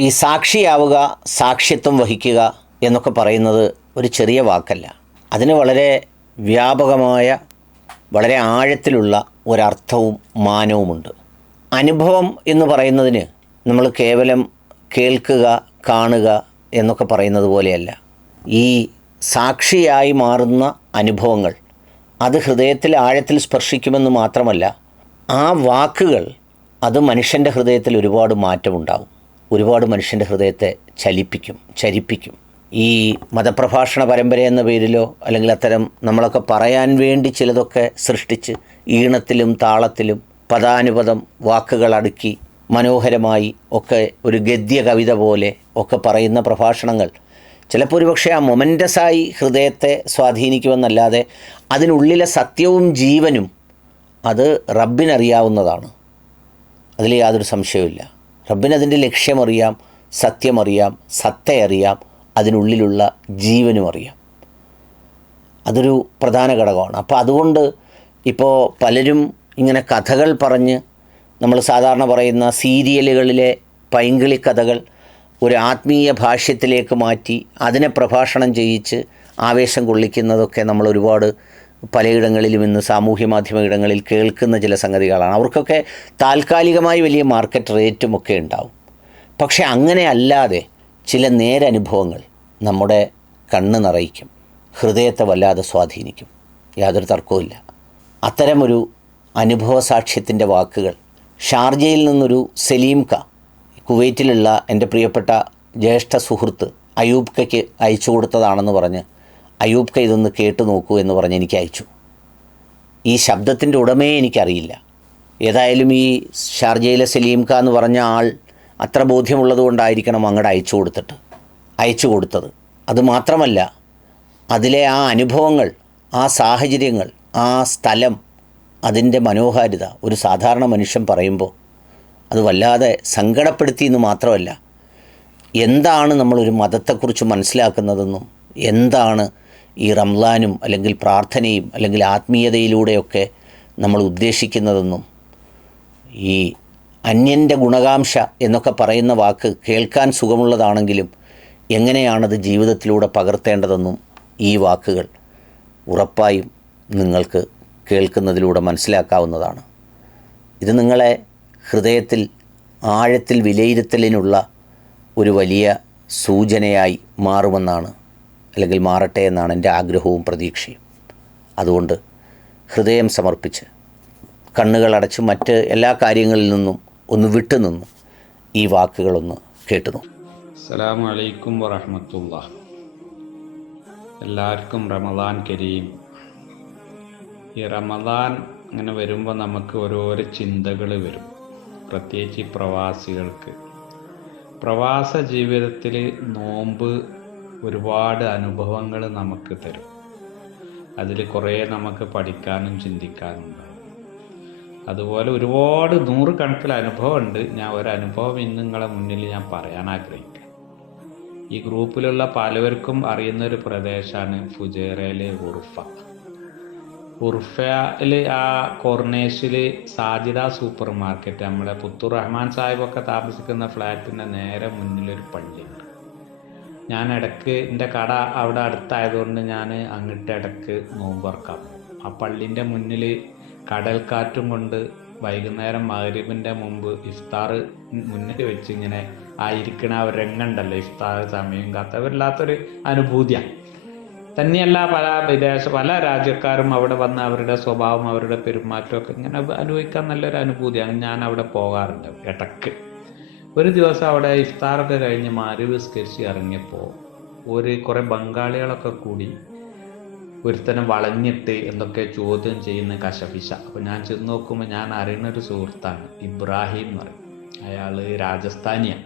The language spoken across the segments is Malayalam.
ഈ സാക്ഷിയാവുക സാക്ഷ്യത്വം വഹിക്കുക എന്നൊക്കെ പറയുന്നത് ഒരു ചെറിയ വാക്കല്ല. അതിന് വളരെ വ്യാപകമായ വളരെ ആഴത്തിലുള്ള ഒരർത്ഥവും മാനവുമുണ്ട്. അനുഭവം എന്ന് പറയുന്നതിന് നമ്മൾ കേവലം കേൾക്കുക കാണുക എന്നൊക്കെ പറയുന്നത് പോലെയല്ല. ഈ സാക്ഷിയായി മാറുന്ന അനുഭവങ്ങൾ അത് ഹൃദയത്തിൽ ആഴത്തിൽ സ്പർശിക്കുമെന്ന് മാത്രമല്ല ആ വാക്കുകൾ അത് മനുഷ്യന്റെ ഹൃദയത്തിൽ ഒരുപാട് മാറ്റമുണ്ടാവും. ഒരുപാട് മനുഷ്യന്റെ ഹൃദയത്തെ ചലിപ്പിക്കും ചരിപ്പിക്കും. ഈ മതപ്രഭാഷണ പരമ്പര എന്ന പേരിലോ അല്ലെങ്കിൽ അത്തരം നമ്മളൊക്കെ പറയാൻ വേണ്ടി ചിലതൊക്കെ സൃഷ്ടിച്ച് ഈണത്തിലും താളത്തിലും പദാനുപദം വാക്കുകൾ അടുക്കി മനോഹരമായി ഒക്കെ ഒരു ഗദ്യ കവിത പോലെ ഒക്കെ പറയുന്ന പ്രഭാഷണങ്ങൾ. ചിലപ്പോൾ ഒരുപക്ഷെ ആ മൊമെന്റസായി ഹൃദയത്തെ സ്വാധീനിക്കുമെന്നല്ലാതെ അതിനുള്ളിലെ സത്യവും ജീവനും അത് റബ്ബിനറിയാവുന്നതാണ്. അതിൽ യാതൊരു സംശയവുമില്ല. റബ്ബിനതിന്റെ ലക്ഷ്യമറിയാം സത്യമറിയാം സത്തയറിയാം അതിനുള്ളിലുള്ള ജീവനും അറിയാം അതൊരു പ്രധാന ഘടകമാണ്. അപ്പോൾ അതുകൊണ്ട് ഇപ്പോൾ പലരും ഇങ്ങനെ കഥകൾ പറഞ്ഞ് നമ്മൾ സാധാരണ പറയുന്ന സീരിയലുകളിലെ പൈങ്കിളി കഥകൾ ഒരു ആത്മീയ ഭാഷ്യത്തിലേക്ക് മാറ്റി അതിനെ പ്രഭാഷണം ചെയ്യിച്ച് ആവേശം കൊള്ളിക്കുന്നതൊക്കെ നമ്മൾ ഒരുപാട് പലയിടങ്ങളിലും ഇന്ന് സാമൂഹ്യ മാധ്യമ ഇടങ്ങളിൽ കേൾക്കുന്ന ചില സംഗതികളാണ്. അവർക്കൊക്കെ താൽക്കാലികമായി വലിയ മാർക്കറ്റ് റേറ്റും ഒക്കെ ഉണ്ടാവും. പക്ഷെ അങ്ങനെ അല്ലാതെ ചില നേരനുഭവങ്ങൾ നമ്മുടെ കണ്ണ് നിറയിക്കും. ഹൃദയത്തെ വല്ലാതെ സ്വാധീനിക്കും. യാതൊരു തർക്കവുമില്ല അത്തരമൊരു അനുഭവ സാക്ഷ്യത്തിന്റെ വാക്കുകൾ ഷാർജയിൽ നിന്നൊരു സലീം ക കുവൈറ്റിലുള്ള എന്റെ പ്രിയപ്പെട്ട ജ്യേഷ്ഠ സുഹൃത്ത് അയൂബ്കയ്ക്ക് അയച്ചു കൊടുത്തതാണെന്ന് പറഞ്ഞ് അയൂബ് ക ഇതൊന്ന് കേട്ടു നോക്കൂ എന്ന് പറഞ്ഞ് എനിക്ക് അയച്ചു. ഈ ശബ്ദത്തിന്റെ ഉടമയെ എനിക്കറിയില്ല. ഏതായാലും ഈ ഷാർജയിലെ സലീം ഖാ എന്ന് പറഞ്ഞ ആൾ അത്ര ബോധ്യമുള്ളത് കൊണ്ടായിരിക്കണം അങ്ങോട്ട് അയച്ചു കൊടുത്തിട്ട്. അയച്ചു കൊടുത്തത്. അതുമാത്രമല്ല അതിലെ ആ അനുഭവങ്ങൾ ആ സാഹചര്യങ്ങൾ ആ സ്ഥലം അതിന്റെ മനോഹാരിത ഒരു സാധാരണ മനുഷ്യൻ പറയുമ്പോൾ അത് വല്ലാതെ സങ്കടപ്പെടുത്തി എന്ന് മാത്രമല്ല എന്താണ് നമ്മളൊരു മതത്തെക്കുറിച്ച് മനസ്സിലാക്കുന്നതെന്നും എന്താണ് ഈ റംലാനും അല്ലെങ്കിൽ പ്രാർത്ഥനയും അല്ലെങ്കിൽ ആത്മീയതയിലൂടെയൊക്കെ നമ്മൾ ഉദ്ദേശിക്കുന്നതെന്നും ഈ അന്യന്റെ ഗുണകാംക്ഷ എന്നൊക്കെ പറയുന്ന വാക്ക് കേൾക്കാൻ സുഖമുള്ളതാണെങ്കിലും എങ്ങനെയാണത് ജീവിതത്തിലൂടെ പകർത്തേണ്ടതെന്നും ഈ വാക്കുകൾ ഉറപ്പായും നിങ്ങൾക്ക് കേൾക്കുന്നതിലൂടെ മനസ്സിലാക്കാവുന്നതാണ്. ഇത് നിങ്ങളെ ഹൃദയത്തിൽ ആഴത്തിൽ വിലയിരുത്തലിനുള്ള ഒരു വലിയ സൂചനയായി മാറുമെന്നാണ് അല്ലെങ്കിൽ മാറട്ടെ എന്നാണ് എന്റെ ആഗ്രഹവും പ്രതീക്ഷയും. അതുകൊണ്ട് ഹൃദയം സമർപ്പിച്ച് കണ്ണുകളടച്ച് മറ്റ് എല്ലാ കാര്യങ്ങളിൽ നിന്നും ഒന്ന് വിട്ടുനിന്ന് ഈ വാക്കുകളൊന്ന് കേട്ടുന്നു അസ്സലാമു അലൈക്കും വറഹമത്തുള്ള. എല്ലാവർക്കും റമദാൻ കരീം. ഈ റമദാൻ അങ്ങനെ വരുമ്പോൾ നമുക്ക് ഓരോരോ ചിന്തകൾ വരും. പ്രത്യേകിച്ച് പ്രവാസികൾക്ക്. പ്രവാസ ജീവിതത്തിൽ നോമ്പ് ഒരുപാട് അനുഭവങ്ങൾ നമുക്ക് തരും. അതിൽ കുറേ നമുക്ക് പഠിക്കാനും ചിന്തിക്കാനും ഉണ്ടാവും. അതുപോലെ ഒരുപാട് നൂറുകണക്കിൽ അനുഭവമുണ്ട്. ഞാൻ ഒരു അനുഭവം ഇന്ന് നിങ്ങളെ മുന്നിൽ ഞാൻ പറയാൻ ആഗ്രഹിക്കുക ഈ ഗ്രൂപ്പിലുള്ള പലവർക്കും അറിയുന്ന ഒരു പ്രദേശമാണ് ഫുജേറയിലെ ഉർഫ ഉർഫയിൽ ആ കോർണേഷിൽ സാജിദ സൂപ്പർ മാർക്കറ്റ് നമ്മുടെ പുത്തൂർ റഹ്മാൻ സാഹിബൊക്കെ താമസിക്കുന്ന ഫ്ലാറ്റിന്റെ നേരെ മുന്നിലൊരു പള്ളിയുണ്ട്. ഞാൻ ഇടയ്ക്ക് എന്റെ കട അവിടെ അടുത്തായതുകൊണ്ട് ഞാൻ അങ്ങോട്ട് ഇടയ്ക്ക് നോമ്പുറക്കാം ആ പള്ളിന്റെ മുന്നിൽ കടൽക്കാറ്റും കൊണ്ട് വൈകുന്നേരം മഹരീബിന്റെ മുമ്പ് ഇഫ്താർ മുന്നിൽ വെച്ച് ഇങ്ങനെ ആയിരിക്കണ ആ ഒരു രംഗമുണ്ടല്ലോ ഇഫ്താർ സമയം കാത്തവരില്ലാത്തൊരു അനുഭൂതിയാണ് തന്നെയല്ല പല വിദേശ പല രാജ്യക്കാരും അവിടെ വന്ന് അവരുടെ സ്വഭാവം അവരുടെ പെരുമാറ്റമൊക്കെ ഇങ്ങനെ അനുഭവിക്കാൻ നല്ലൊരു അനുഭൂതിയാണ്. ഞാൻ അവിടെ പോകാറുണ്ട് ഇടയ്ക്ക് ഒരു ദിവസം അവിടെ ഇഫ്താറൊക്കെ കഴിഞ്ഞ് മാരുവിസ്കരിച്ച് ഇറങ്ങിയപ്പോൾ ഒരു കുറേ ബംഗാളികളൊക്കെ കൂടി ഒരുത്തനെ വളഞ്ഞിട്ട് എന്തൊക്കെ ചോദ്യം ചെയ്യുന്ന കശപിശ. അപ്പോൾ ഞാൻ ചെന്ന് നോക്കുമ്പോൾ ഞാൻ അറിയുന്ന ഒരു സുഹൃത്താണ് ഇബ്രാഹിം എന്ന് പറയും. അയാൾ രാജസ്ഥാനിയാണ്.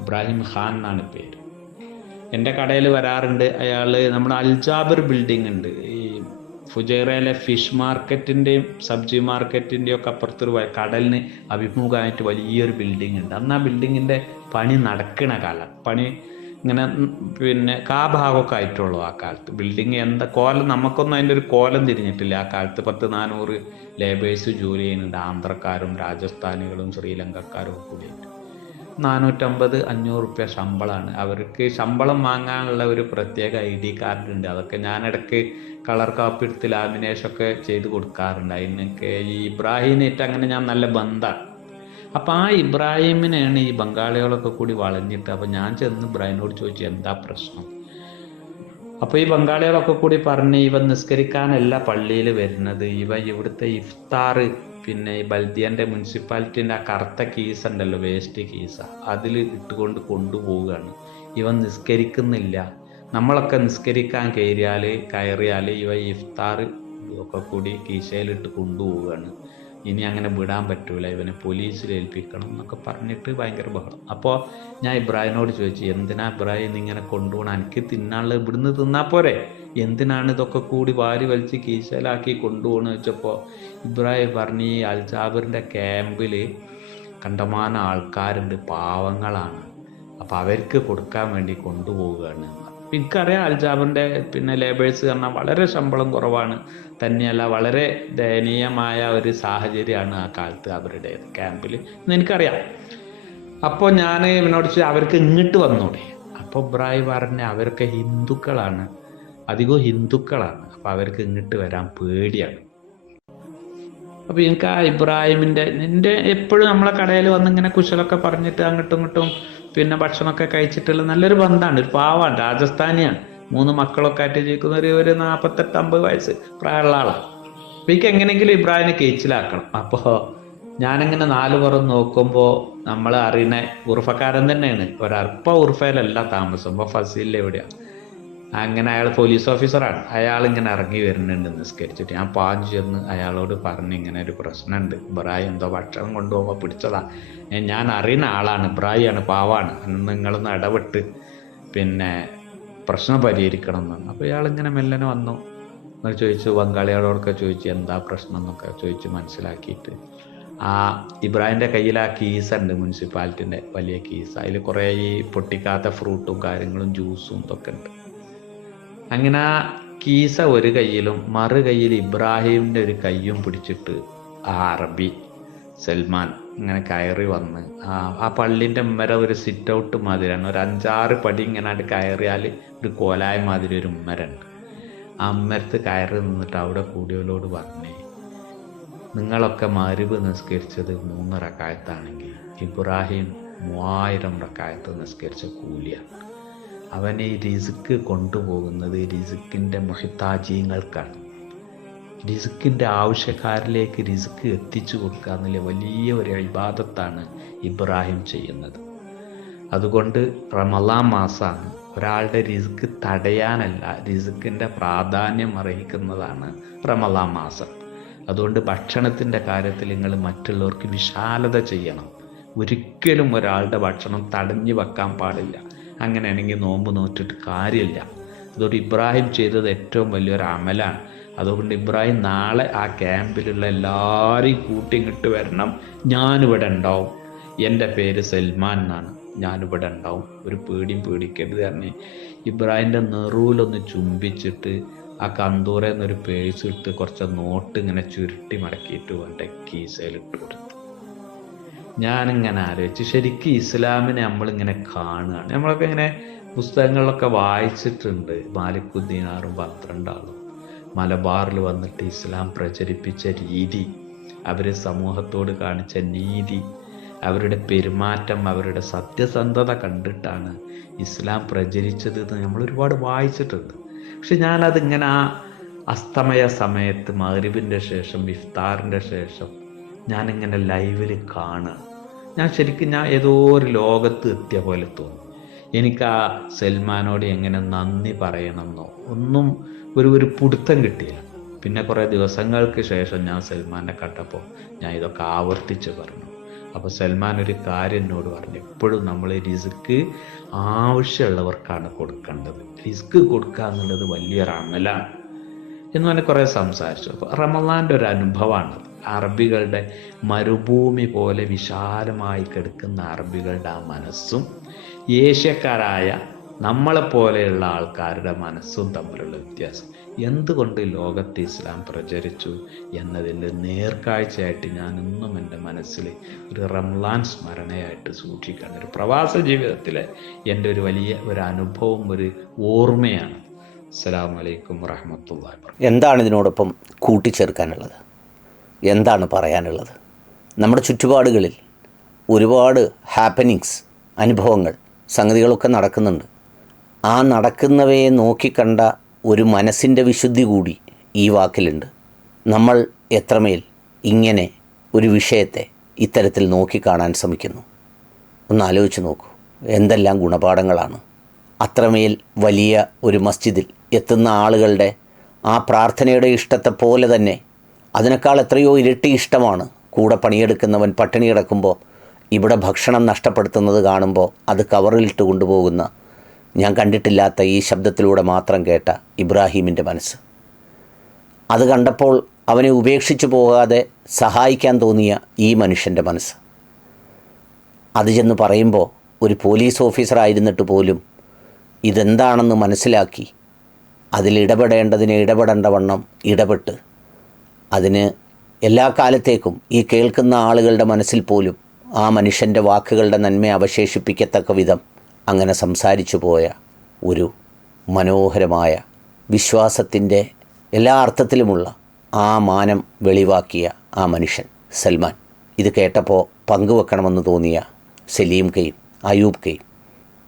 ഇബ്രാഹിം ഖാൻ എന്നാണ് പേര്. എന്റെ കടയിൽ വരാറുണ്ട് അയാൾ നമ്മുടെ അൽജാബിർ ബിൽഡിംഗ് ഉണ്ട്. ഫുജൈറയിലെ ഫിഷ് മാർക്കറ്റിന്റെയും സബ്ജി മാർക്കറ്റിന്റെയും ഒക്കെ അപ്പുറത്തൊരു കടലിന് അഭിമുഖമായിട്ട് വലിയൊരു ബിൽഡിംഗ് ഉണ്ട് അന്ന് ആ ബിൽഡിങ്ങിന്റെ പണി നടക്കണ കാലം. പണി ഇങ്ങനെ പിന്നെ കാ ഭാഗമൊക്കെ ആയിട്ടുള്ളൂ ആ കാലത്ത്. ബിൽഡിങ് എന്താ കോലം നമുക്കൊന്നും അതിന്റെ ഒരു കോലം തിരിഞ്ഞിട്ടില്ല. ആ കാലത്ത് പത്ത് നാനൂറ് ലേബേഴ്സ് ജോലി ചെയ്യുന്നുണ്ട് ആന്ധ്രക്കാരും രാജസ്ഥാനികളും ശ്രീലങ്കക്കാരും ഒക്കെ കൂടിയിട്ട്. നാനൂറ്റമ്പത് അഞ്ഞൂറ് റുപ്യ ശമ്പളമാണ് അവർക്ക് ശമ്പളം വാങ്ങാനുള്ള ഒരു പ്രത്യേക ഐ ഡി കാർഡ് ഉണ്ട്. അതൊക്കെ ഞാനിടയ്ക്ക് കളർ കാപ്പി എടുത്ത് ലാമിനേഷനൊക്കെ ചെയ്ത് കൊടുക്കാറുണ്ട്. അതിനൊക്കെ ഈ ഇബ്രാഹിമിനായിട്ട് അങ്ങനെ ഞാൻ നല്ല ബന്ധമാണ് അപ്പം ആ ഇബ്രാഹിമിനെയാണ് ഈ ബംഗാളികളൊക്കെ കൂടി വളഞ്ഞിട്ട് അപ്പം ഞാൻ ചെന്ന് ഇബ്രാഹിമിനോട് ചോദിച്ചു എന്താ പ്രശ്നം? അപ്പോൾ ഈ ബംഗാളികളൊക്കെ കൂടി പറഞ്ഞ് ഇവ നിസ്കരിക്കാനല്ല പള്ളിയിൽ വരുന്നത്. ഇവ ഇവിടുത്തെ ഇഫ്താർ പിന്നെ ഈ ബൽദിയന്റെ മുനിസിപ്പാലിറ്റിന്റെ ആ കറുത്ത കീസ് ഉണ്ടല്ലോ വേസ്റ്റ് കീസ അതിൽ ഇട്ടുകൊണ്ട് കൊണ്ടുപോവുകയാണ്. ഇവ നിസ്കരിക്കുന്നില്ല. നമ്മളൊക്കെ നിസ്കരിക്കാൻ കയറിയാൽ കയറിയാൽ ഇവ ഇഫ്താർ ഒക്കെ കൂടി കീശയിലിട്ട് കൊണ്ടുപോവുകയാണ്. ഇനി അങ്ങനെ വിടാൻ പറ്റൂല ഇവനെ പോലീസിൽ ഏൽപ്പിക്കണം എന്നൊക്കെ പറഞ്ഞിട്ട് ഭയങ്കര ബഹളം. അപ്പോൾ ഞാൻ ഇബ്രാഹിമിനോട് ചോദിച്ചു എന്തിനാ ഇബ്രാഹിം ഇങ്ങനെ കൊണ്ടുപോകണം എനിക്ക് തിന്നാനുള്ളത് ഇവിടുന്ന് തിന്നാൽ പോരെ? എന്തിനാണ് ഇതൊക്കെ കൂടി വാരി വലിച്ച് കീശലാക്കി കൊണ്ടുപോകണമെന്ന് വെച്ചപ്പോൾ ഇബ്രാഹിം പറഞ്ഞ് ഈ അൽജാബിറിന്റെ ക്യാമ്പിൽ കണ്ടമാനം ആൾക്കാരുണ്ട് പാവങ്ങളാണ്. അപ്പോൾ അവർക്ക് കൊടുക്കാൻ വേണ്ടി കൊണ്ടുപോവുകയാണ്. എനിക്കറിയാം അൽജാബിന്റെ പിന്നെ ലേബേഴ്സ് കാരണം വളരെ ശമ്പളം കുറവാണ്. തന്നെയല്ല വളരെ ദയനീയമായ ഒരു സാഹചര്യമാണ് ആ കാലത്ത് അവരുടെ ക്യാമ്പിൽ എന്ന് എനിക്കറിയാം. അപ്പോൾ ഞാൻ ഇവനോട് അവർക്ക് ഇങ്ങോട്ട് വന്നൂടെ? അപ്പോൾ ഇബ്രാഹിം പറഞ്ഞ അവരൊക്കെ ഹിന്ദുക്കളാണ്. അധികവും ഹിന്ദുക്കളാണ്. അപ്പോൾ അവർക്ക് ഇങ്ങോട്ട് വരാൻ പേടിയാണ്. അപ്പോൾ എനിക്ക് ആ ഇബ്രാഹിമിന്റെ എന്റെ എപ്പോഴും നമ്മളെ കടയിൽ വന്ന് ഇങ്ങനെ കുശലൊക്കെ പറഞ്ഞിട്ട് അങ്ങോട്ടും ഇങ്ങോട്ടും പിന്നെ ഭക്ഷണമൊക്കെ കഴിച്ചിട്ടുള്ള നല്ലൊരു ബന്ധമാണ് ഒരു പാവാണ് രാജസ്ഥാനിയാണ്. മൂന്ന് മക്കളൊക്കെ ആയിട്ട് ജീവിക്കുന്ന ഒരു ഒരു നാൽപ്പത്തെട്ട് അമ്പത് വയസ്സ് പ്രായമുള്ള ആളാണ് അപ്പം എനിക്ക് എങ്ങനെയെങ്കിലും ഇബ്രാഹിമിനെ കേച്ചിലാക്കണം അപ്പോൾ ഞാനിങ്ങനെ നാല് പുറം നോക്കുമ്പോൾ നമ്മൾ അറിയുന്ന ഉറുഫക്കാരൻ തന്നെയാണ്. ഒരൽപ്പ ഉറുഫയിലല്ല താമസം. ഇപ്പോൾ ഫസീലിൽ എവിടെയാണ് അങ്ങനെ അയാൾ പോലീസ് ഓഫീസറാണ് അയാൾ ഇങ്ങനെ ഇറങ്ങി വരുന്നുണ്ട് നിസ്കരിച്ചിട്ട്. ഞാൻ പാഞ്ഞു ചെന്ന് അയാളോട് പറഞ്ഞ് ഇങ്ങനെ ഒരു പ്രശ്നമുണ്ട്. ഇബ്രായി എന്തോ ഭക്ഷണം കൊണ്ടുപോകുമ്പോൾ പിടിച്ചതാ. ഞാൻ അറിയുന്ന ആളാണ്. ഇബ്രാഹിയാണ് പാവാണ്. നിങ്ങളൊന്ന് ഇടപെട്ട് പിന്നെ പ്രശ്നം പരിഹരിക്കണം എന്ന് പറഞ്ഞു. അപ്പോൾ ഇയാൾ ഇങ്ങനെ മെല്ലനെ വന്നു. എന്നിട്ട് ചോദിച്ചു ബംഗാളികളോടൊക്കെ ചോദിച്ചു എന്താ പ്രശ്നം എന്നൊക്കെ ചോദിച്ച് മനസ്സിലാക്കിയിട്ട്. ആ ഇബ്രാഹിമിന്റെ കയ്യിൽ ആ കീസ് ഉണ്ട് മുനിസിപ്പാലിറ്റിന്റെ വലിയ കീസ് അതിൽ കുറേ ഈ പൊട്ടിക്കാത്ത ഫ്രൂട്ടും കാര്യങ്ങളും ജ്യൂസും ഇതൊക്കെ ഉണ്ട്. അങ്ങനെ ആ കീസ ഒരു കയ്യിലും മറു കയ്യിൽ ഇബ്രാഹിമിന്റെ ഒരു കയ്യും പിടിച്ചിട്ട് ആ അറബി സൽമാൻ ഇങ്ങനെ കയറി വന്ന് ആ ആ പള്ളിന്റെ ഉമ്മര ഒരു സിറ്റ് ഔട്ട് മാതിരിയാണ്. ഒരു അഞ്ചാറ് പടി ഇങ്ങനെ കയറിയാൽ ഒരു കോലായ മാതിരി ഒരു ഉമ്മരുണ്ട്. ആ അമ്മരത്ത് കയറി നിന്നിട്ട് അവിടെ കൂടിയവരോട് പറഞ്ഞേ നിങ്ങളൊക്കെ മരുവ് നിസ്കരിച്ചത് മൂന്ന് റക്കായത്താണെങ്കിൽ ഇബ്രാഹിം മൂവായിരം റക്കായത്ത് നിസ്കരിച്ച കൂലിയാണ്. അവൻ ഈ റിസുക്ക് കൊണ്ടുപോകുന്നത് റിസുക്കിന്റെ മൊഹിത്താജീങ്ങൾക്കാണ് റിസുക്കിന്റെ ആവശ്യക്കാരിലേക്ക് റിസുക്ക് എത്തിച്ചു കൊടുക്കുക എന്നുള്ള വലിയ ഒരു ഇബാദത്താണ് ഇബ്രാഹിം ചെയ്യുന്നത്. അതുകൊണ്ട് റമലാൻ മാസമാണ് ഒരാളുടെ റിസ്ക് തടയാനല്ല റിസ്ക്കിന്റെ പ്രാധാന്യം അറിയിക്കുന്നതാണ് റമലാൻ മാസം. അതുകൊണ്ട് ഭക്ഷണത്തിന്റെ കാര്യത്തിൽ നിങ്ങൾ മറ്റുള്ളവർക്ക് വിശാലത ചെയ്യണം. ഒരിക്കലും ഒരാളുടെ ഭക്ഷണം തടഞ്ഞു വെക്കാൻ പാടില്ല. അങ്ങനെയാണെങ്കിൽ നോമ്പ് നോറ്റിട്ട് കാര്യമില്ല. അതുകൊണ്ട് ഇബ്രാഹിം ചെയ്തത് ഏറ്റവും വലിയൊരു അമലാണ്. അതുകൊണ്ട് ഇബ്രാഹിം നാളെ ആ ക്യാമ്പിലുള്ള എല്ലാവരെയും കൂട്ടി ഇങ്ങോട്ട് വരണം. ഞാനിവിടെ ഉണ്ടാവും. എന്റെ പേര് സൽമാൻ എന്നാണ്. ഞാനിവിടെ ഉണ്ടാവും. ഒരു പേടിയും പേടിക്കരുത് തന്നെ ഇബ്രാഹിന്റെ നെറൂലൊന്ന് ചുംബിച്ചിട്ട് ആ കന്തൂറയിൽ പേഴ്സ് ഇട്ട് കുറച്ച് നോട്ട് ഇങ്ങനെ ചുരുട്ടി മടക്കിയിട്ട് വേണ്ട കീസയിലിട്ട് കൊടുത്തു. ഞാനിങ്ങനെ ആലോചിച്ചു. ശരിക്കും ഇസ്ലാമിനെ നമ്മളിങ്ങനെ കാണുകയാണ്. നമ്മളൊക്കെ ഇങ്ങനെ പുസ്തകങ്ങളിലൊക്കെ വായിച്ചിട്ടുണ്ട്. മാലിക്കുദ്ദീനാറും പന്ത്രണ്ടാളും. മലബാറിൽ വന്നിട്ട് ഇസ്ലാം പ്രചരിപ്പിച്ച രീതി അവർ സമൂഹത്തോട് കാണിച്ച നീതി അവരുടെ പെരുമാറ്റം അവരുടെ സത്യസന്ധത കണ്ടിട്ടാണ് ഇസ്ലാം പ്രചരിച്ചത് എന്ന് നമ്മൾ ഒരുപാട് വായിച്ചിട്ടുണ്ട്. പക്ഷെ ഞാനതിങ്ങനെ ആ അസ്തമയ സമയത്ത് മഹരിബിന്റെ ശേഷം ഇഫ്താറിന്റെ ശേഷം ഞാനിങ്ങനെ ലൈവിൽ കാണുക. ഞാൻ ശരിക്കും ഞാൻ ഏതോ ഒരു ലോകത്ത് എത്തിയ പോലെ തോന്നി. എനിക്ക് ആ സൽമാനോട് എങ്ങനെ നന്ദി പറയണമെന്നോ ഒന്നും ഒരു ഒരു പിടുത്തം കിട്ടിയില്ല. പിന്നെ കുറേ ദിവസങ്ങൾക്ക് ശേഷം ഞാൻ സൽമാനെ കണ്ടപ്പോൾ ഞാൻ ഇതൊക്കെ ആവർത്തിച്ച് പറഞ്ഞു. അപ്പോൾ സൽമാൻ ഒരു കാര്യം എന്നോട് പറഞ്ഞു എപ്പോഴും നമ്മൾ റിസ്ക് ആവശ്യമുള്ളവർക്കാണ് കൊടുക്കേണ്ടത്. റിസ്ക് കൊടുക്കുക എന്നുള്ളത് വലിയൊരു അമലാണ്. എന്ന് പറഞ്ഞ് കുറേ സംസാരിച്ചു. അപ്പോൾ റമദാന്റെ ഒരു അനുഭവമാണ് അറബികളുടെ മരുഭൂമി പോലെ വിശാലമായി കിടക്കുന്ന അറബികളുടെ ആ മനസ്സും ഏഷ്യക്കാരായ നമ്മളെപ്പോലെയുള്ള ആൾക്കാരുടെ മനസ്സും തമ്മിലുള്ള വ്യത്യാസം. എന്തുകൊണ്ട് ലോകത്ത് ഇസ്ലാം പ്രചരിച്ചു എന്നതിന്റെ നേർക്കാഴ്ചയായിട്ട് ഞാൻ ഇന്നും എന്റെ മനസ്സിൽ ഒരു റംലാൻ സ്മരണയായിട്ട് സൂക്ഷിക്കുകയാണ്. ഒരു പ്രവാസ ജീവിതത്തിലെ എന്റെ ഒരു വലിയ ഒരു അനുഭവം ഒരു ഓർമ്മയാണ്. അസ്സാം വലൈക്കും വറഹമത്തല്ലാ എന്താണ് ഇതിനോടൊപ്പം കൂട്ടിച്ചേർക്കാനുള്ളത്? എന്താണ് പറയാനുള്ളത്? നമ്മുടെ ചുറ്റുപാടുകളിൽ ഒരുപാട് ഹാപ്പനിങ്സ് അനുഭവങ്ങൾ സംഗതികളൊക്കെ നടക്കുന്നുണ്ട്. ആ നടക്കുന്നവയെ നോക്കിക്കണ്ട ഒരു മനസ്സിന്റെ വിശുദ്ധി കൂടി ഈ വാക്കിലുണ്ട്. നമ്മൾ എത്രമേൽ ഇങ്ങനെ ഒരു വിഷയത്തെ ഇത്തരത്തിൽ നോക്കിക്കാണാൻ ശ്രമിക്കുന്നു? ഒന്ന് ആലോചിച്ച് നോക്കൂ. എന്തെല്ലാം ഗുണപാഠങ്ങളാണ്. അത്രമേൽ വലിയ ഒരു മസ്ജിദിൽ എത്തുന്ന ആളുകളുടെ ആ പ്രാർത്ഥനയുടെ ഇഷ്ടത്തെ പോലെ തന്നെ അതിനേക്കാൾ എത്രയോ ഇരട്ടി ഇഷ്ടമാണ്. കൂടെ പണിയെടുക്കുന്നവൻ പട്ടിണി കിടക്കുമ്പോൾ ഇവിടെ ഭക്ഷണം നഷ്ടപ്പെടുത്തുന്നത് കാണുമ്പോൾ അത് കവറിലിട്ട് കൊണ്ടുപോകുന്ന ഞാൻ കണ്ടിട്ടില്ലാത്ത ഈ ശബ്ദത്തിലൂടെ മാത്രം കേട്ട ഇബ്രാഹീമിന്റെ മനസ്സ്. അത് കണ്ടപ്പോൾ അവനെ ഉപേക്ഷിച്ചു പോകാതെ സഹായിക്കാൻ തോന്നിയ ഈ മനുഷ്യന്റെ മനസ്സ്. അത് ചെന്ന് പറയുമ്പോൾ ഒരു പോലീസ് ഓഫീസറായിരുന്നിട്ട് പോലും ഇതെന്താണെന്ന് മനസ്സിലാക്കി. അതിലിടപെടേണ്ടതിന് ഇടപെടേണ്ട വണ്ണം ഇടപെട്ട് അതിന് എല്ലാ കാലത്തേക്കും ഈ കേൾക്കുന്ന ആളുകളുടെ മനസ്സിൽ പോലും ആ മനുഷ്യന്റെ വാക്കുകളുടെ നന്മ അവശേഷിപ്പിക്കത്തക്ക വിധം അങ്ങനെ സംസാരിച്ചു പോയ ഒരു മനോഹരമായ വിശ്വാസത്തിന്റെ എല്ലാ അർത്ഥത്തിലുമുള്ള ആ മാനം വെളിവാക്കിയ ആ മനുഷ്യൻ സൽമാൻ. ഇത് കേട്ടപ്പോൾ പങ്കുവെക്കണമെന്ന് തോന്നിയ സലീം കെയും അയൂബ് കെയും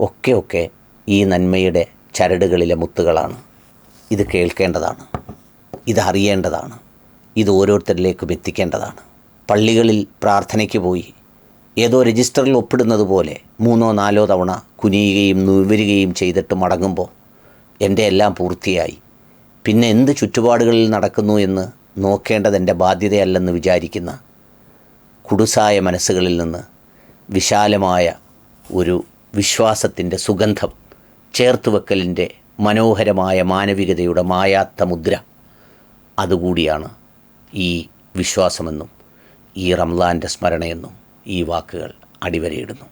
ഒക്കെ ഒക്കെ ഈ നന്മയുടെ ചരടുകളിലെ മുത്തുകളാണ്. ഇത് കേൾക്കേണ്ടതാണ്. ഇത് അറിയേണ്ടതാണ്. ഇത് ഓരോരുത്തരിലേക്കും എത്തിക്കേണ്ടതാണ്. പള്ളികളിൽ പ്രാർത്ഥനയ്ക്ക് പോയി ഏതോ രജിസ്റ്ററിൽ ഒപ്പിടുന്നത് പോലെ മൂന്നോ നാലോ തവണ കുനിയുകയും നുവരുകയും ചെയ്തിട്ട് മടങ്ങുമ്പോൾ എന്റെ എല്ലാം പൂർത്തിയായി. പിന്നെ എന്ത് ചുറ്റുപാടുകളിൽ നടക്കുന്നു എന്ന് നോക്കേണ്ടത് എന്റെ ബാധ്യതയല്ലെന്ന് വിചാരിക്കുന്ന കുടുസായ മനസ്സുകളിൽ നിന്ന് വിശാലമായ ഒരു വിശ്വാസത്തിന്റെ സുഗന്ധം ചേർത്തുവെക്കലിന്റെ മനോഹരമായ മാനവികതയുടെ മായാത്ത മുദ്ര അതുകൂടിയാണ് ഈ വിശ്വാസമെന്നും ഈ റംലാന്റെ സ്മരണയെന്നും ഈ വാക്കുകൾ അടിവരയിടുന്നു.